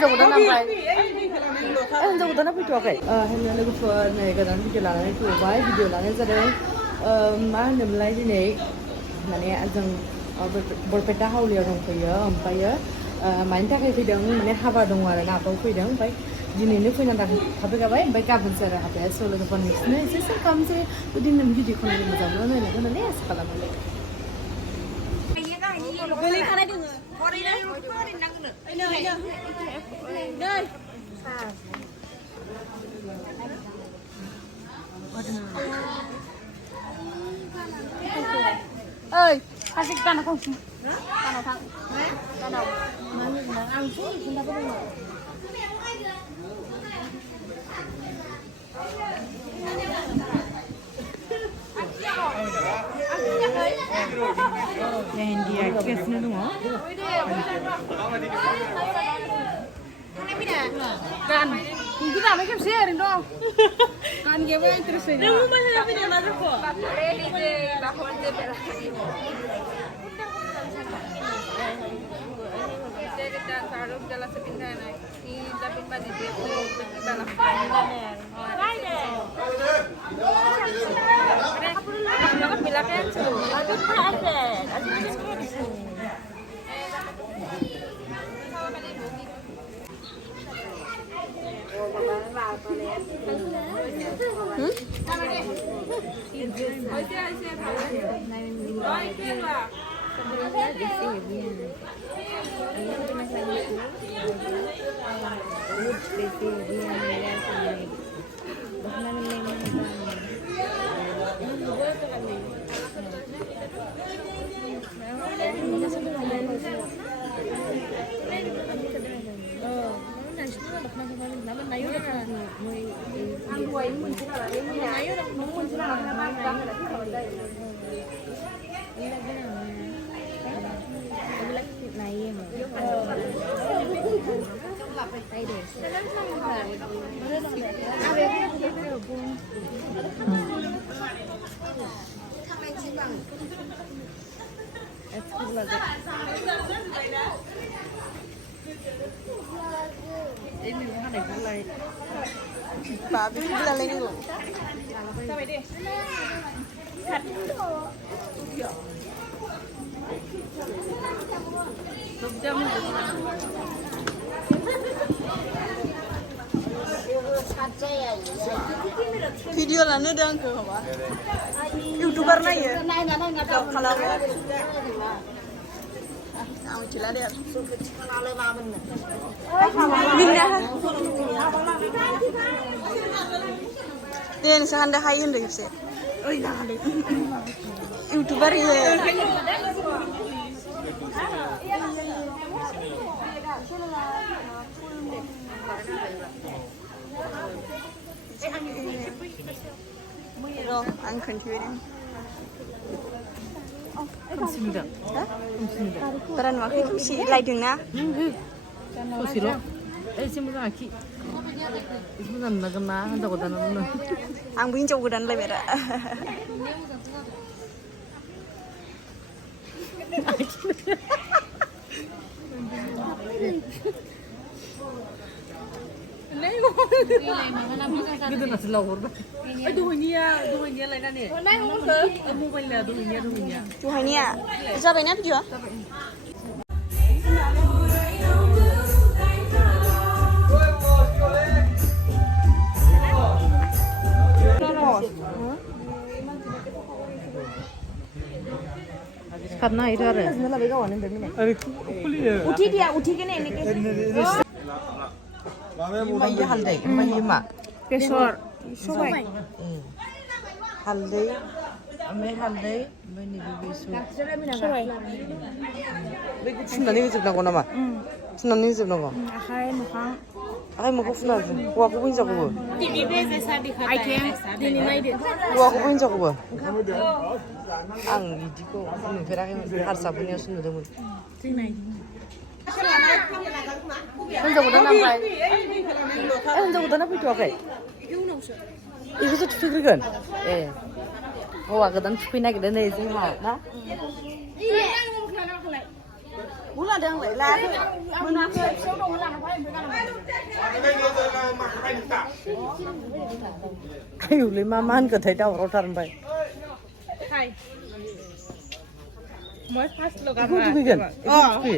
हिन्जाव गोदान ओमफ्राय हिन्जाव गोदाना फैथ'वाखै हेल' लोगोफोर नै गोदान भिडिअ लानानै फैबाय भिडिअ लानाय जादों मा होनोमोनलाय दिनै माने जों बरपेटा हावलियाव दंफैयो ओमफ्रायो मानि थाखाय फैदों माने हाबा दङ आरो ना बाव फैदों ओमफ्राय दिनैनो फैनानै थाफैखाबाय ओमफ्य गाबोनसो आरो हाबाया स' लोगोफोर नोंसोरनो एसे सेयार खालामसै जुदि नों भिडिअखौ नायनो मोजां मोनो नायनांगौ होननानै आसा खालामो ओइ सासे गाना थांसै गानाव थां गानाव मा होनो आं खोन्थाबो दङ India kesnya dong. Kan, itu namanya kan sharing dong. Kan gue mau terus ini. Kamu masih ada video lagi kok? Ready deh, bahkan deh belakang. Kita taruh dalam sepindah naik. Ini tapi pada dia tuh belakang. Jangan bilangnya seru. Aduh, ada. Babi bilang lagi loh. Sampai deh. Video lah nih dong ke apa? YouTuber nih ya? Kalau Aku jelas deh. Minda. Dia sangat dah hayun deh sih. Oh iya. YouTuber ya. Loh, ang continuing. 감사합니다. 감사합니다. Beran waktu itu si laidengna. 소시로. 지금 아키. 무슨 나가나 한다고 다는. Ang bin jauh dan lebih dah. Gitu nasi lauk. Duhnya lain nih. Mobile lah duhnya. Tuhan ya. Siapa ini video? Karena itu ada. Uti dia, uti kene ini. Ini halde, ini mak. Besar. Sobai. Halde, ini halde, ini besar. Sobai. Sunan ini juga nak nama. Sunan ini juga nak. Akai muka. Akai muka sunan. Gua aku pun jago. Gua aku pun jago. Ang ini kok, ini ferahnya harus punya sunan dulu. Hendak udah nampai. Hendak udah nampai tuh apa? Ibu tuh fikir kan? Wah, kadang fikir nak ada nih sih mah, nah? Bulan đang lại lá thôi. Mình làm cái số đồ làm nó phải làm. Ayo lima man ke thai tau rotan bai. Hai. Mới phát lo Ikut tu bikin. Ikut tu.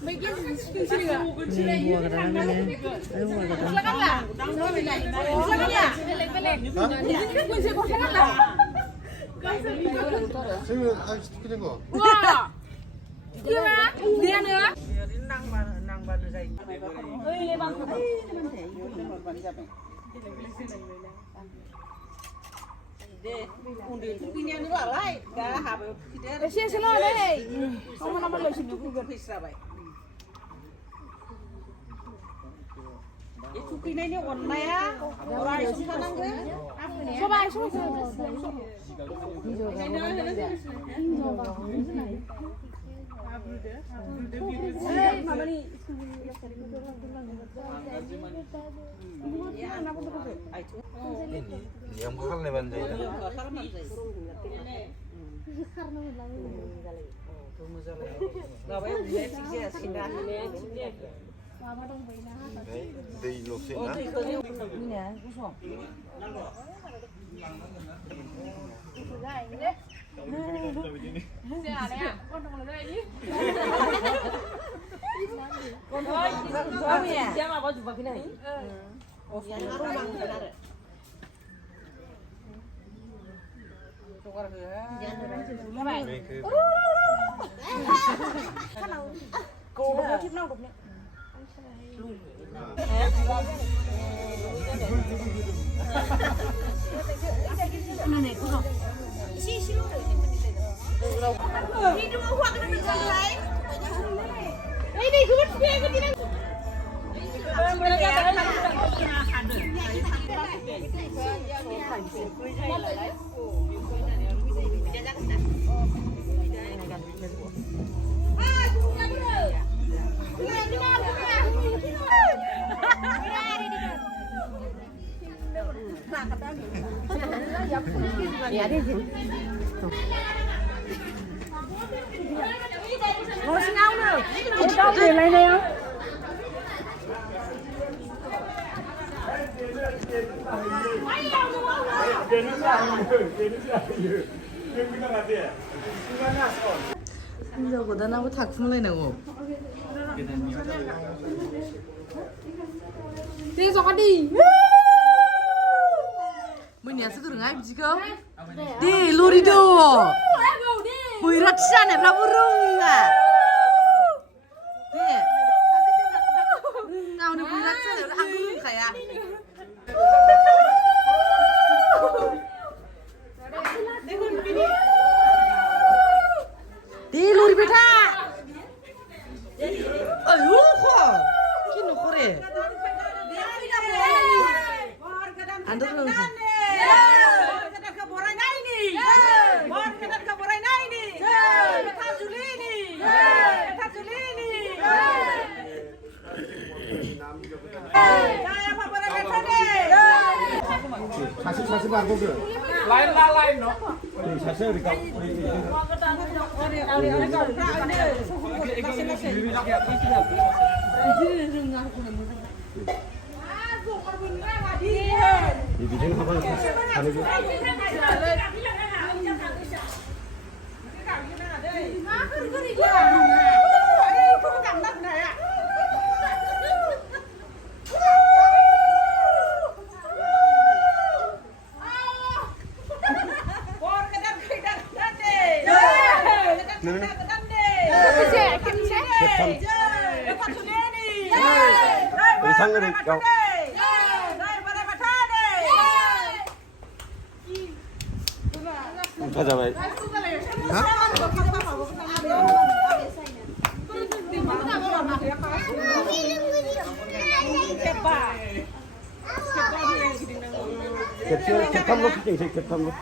Mấy cái gì à? Mua cái đó này. Ayo mua cái đó. Silakan lah. Silakan ya. Kunci silakan lah. 지금 아직 그런 거. Wah. Gila. Dia nữa. Xin lỗi đây. Không mà lời xin chúc mừng. Sobai, Yang bukan leban deh. Đây lục xịn á. Con thôi. Con nhỉ? Chắc là bao giờ vào cái này. Cô có chip nào đục nhỉ? Này cô không? Đi đúng không? Hoặc là mình ra đấy. Đây đi cứ bắt kia cái gì đây? Ya đi gì? Ngồi xin áo nữa. Đâu về lại đây không? Giờ của ta nào có thạc phun lên nào? Đi rồi đi. Mình nhớ sự ngay bị cơ. Đi lùi đi đâu? Bùi rắt xa này là burung à? Đi. Nào nó bùi rắt xa này là ăn burung khải à? Đi lùi đi Beta. Ayo kok. Kini kok re? Anda belum. 사실 말고 그. 라인 너. 사실 우리가 이비진 한번 가는 거. 우리 장거리 가. 가자 봐. 캡처 놓기 되게 캡처 놓기.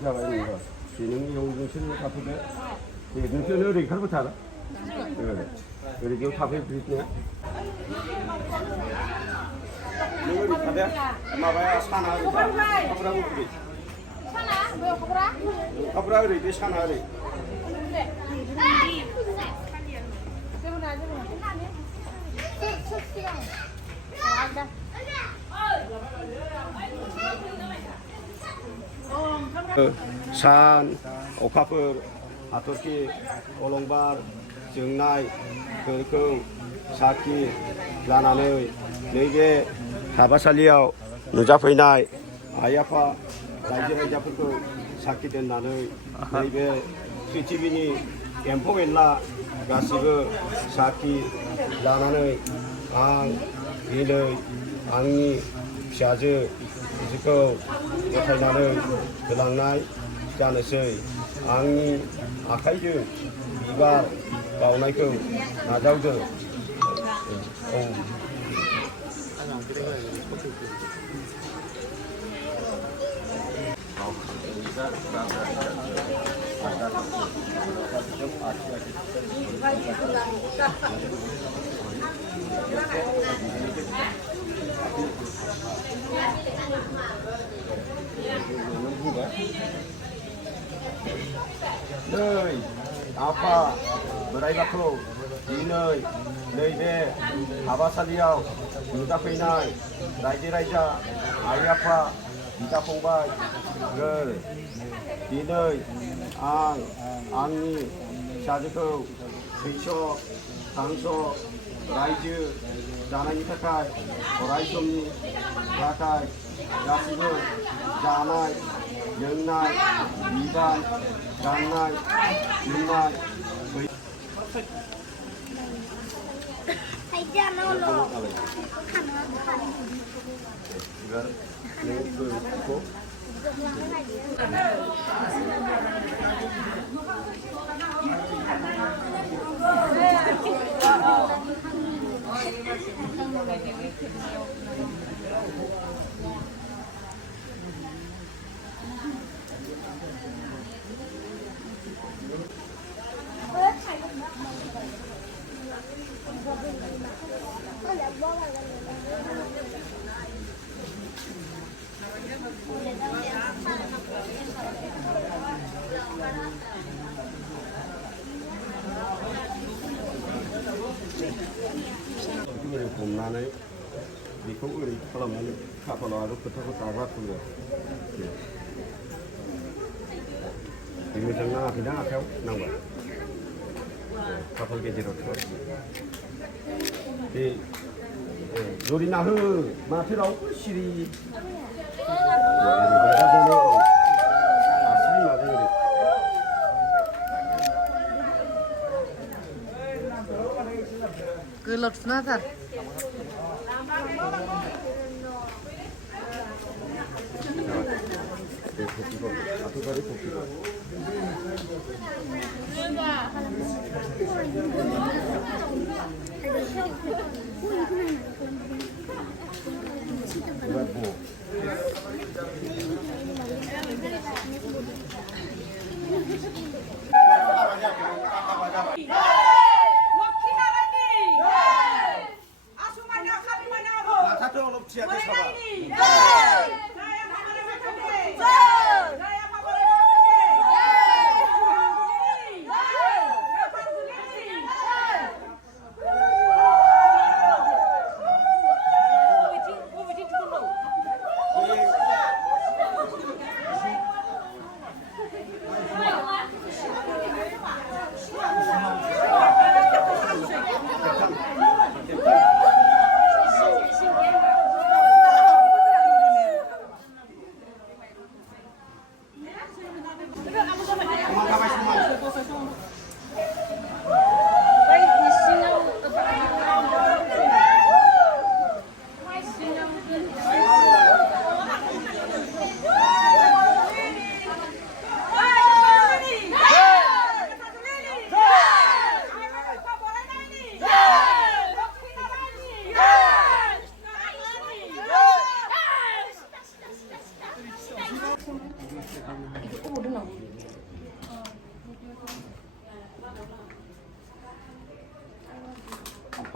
जाबाय नोङो दे नों इयाव नोंसोर थाफैदो दे नोंसोर ओरै ओंखारबो थार ओरै बेयाव थाफैफिननाया नों ओरै थादो माबाया साना ओरै अखाफोरा ओरै साना बै अखाफोरा अखाफोरा ओरै बे साना ओरै सान अखाफोर हाथरखि अलंबार जोंनाय फोरखौ साखि लानानै नैबे हाबासालियाव नुजाफैनाय आइ आफा रायजो राजाफोरखौ साखि दोननानै नैबे पृथिबिनि एम्फौ एनला गासिबो साखि लानानै आं दिनै आंनि फिसाजो बिखौ गथायनानै होलांनाय जानोसै आंनि आखाइजों बिबार बावनायखौ नाजावदों नै आफा बोराइ बाथौ दिनै नैबे हाबासालियाव नुजाफैनाय रायजो राजा आइ आफा बिदा फंबाय दिनै आं आंनि फिसाजोखौ थैस' थांस' रायजो जानायनि थाखाय अराय समनि थाखाय गासिबो जानाय लोंनाय बिबान गाननाय जोमनाय हमनानै बेखौ ओरै खालामनानै खाफालाव आरो फोथाखौ दाग्रा फुङो बे मोजां नाङाखैना आखायाव नांबाय खाफाल गेजेराव बे जरिना हो माथो रावबो सिरि गोलाव थुना थार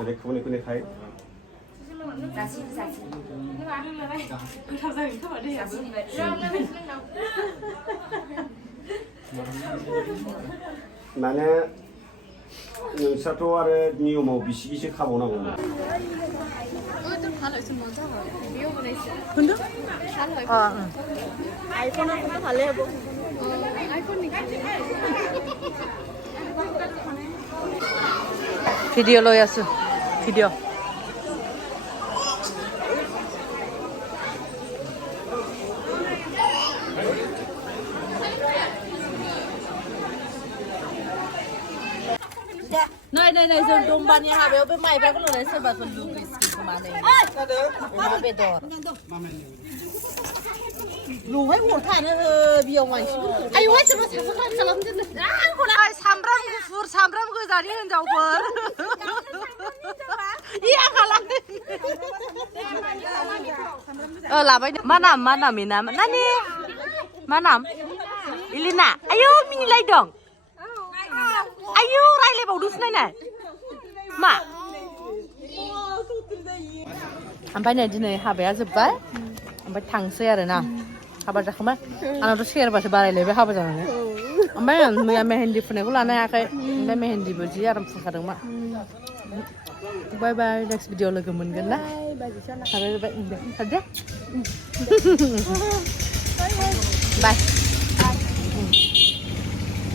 ओरै खनै खनै खाय माने नोंस्राथ' आरो नियमाव बिसिगिसो खाबावनांगौमोन 아이폰은 달래 해보. 비디오 로야스. 비디오. này dừng đông ban nhà béo bên mày béo có lời sao bà còn dùng cái gì mà này má bê đỏ đủ hết một thằng nữa biểu ngoài ai quá cho nó sao sao lắm chứ ai 삼람 구슬 삼람 그 자리 흔적 번 이야 갈랑 라바이 마남이나 나니 마남 일리나 아유 미니라이 덩 아유 라이레 바우두스 나이나 마 ओमफ्राय नै दिनै हाबाया जोब्बाय ओमफ्राय थांसै आरोना हाबा जाखांबाय आंनावथ' सेरबासो बारायलायबाय हाबा जानानै ओमफ्राय मैया मेहेन्दी फुनायखौ लानो हायाखै ओमफ्राय मेहेन्दीबो जि आराम फुखादोंमा बाय बाय नेक्स्ट भिडिअ लोगो मोनगोन ना हाबाय बाय दे बाय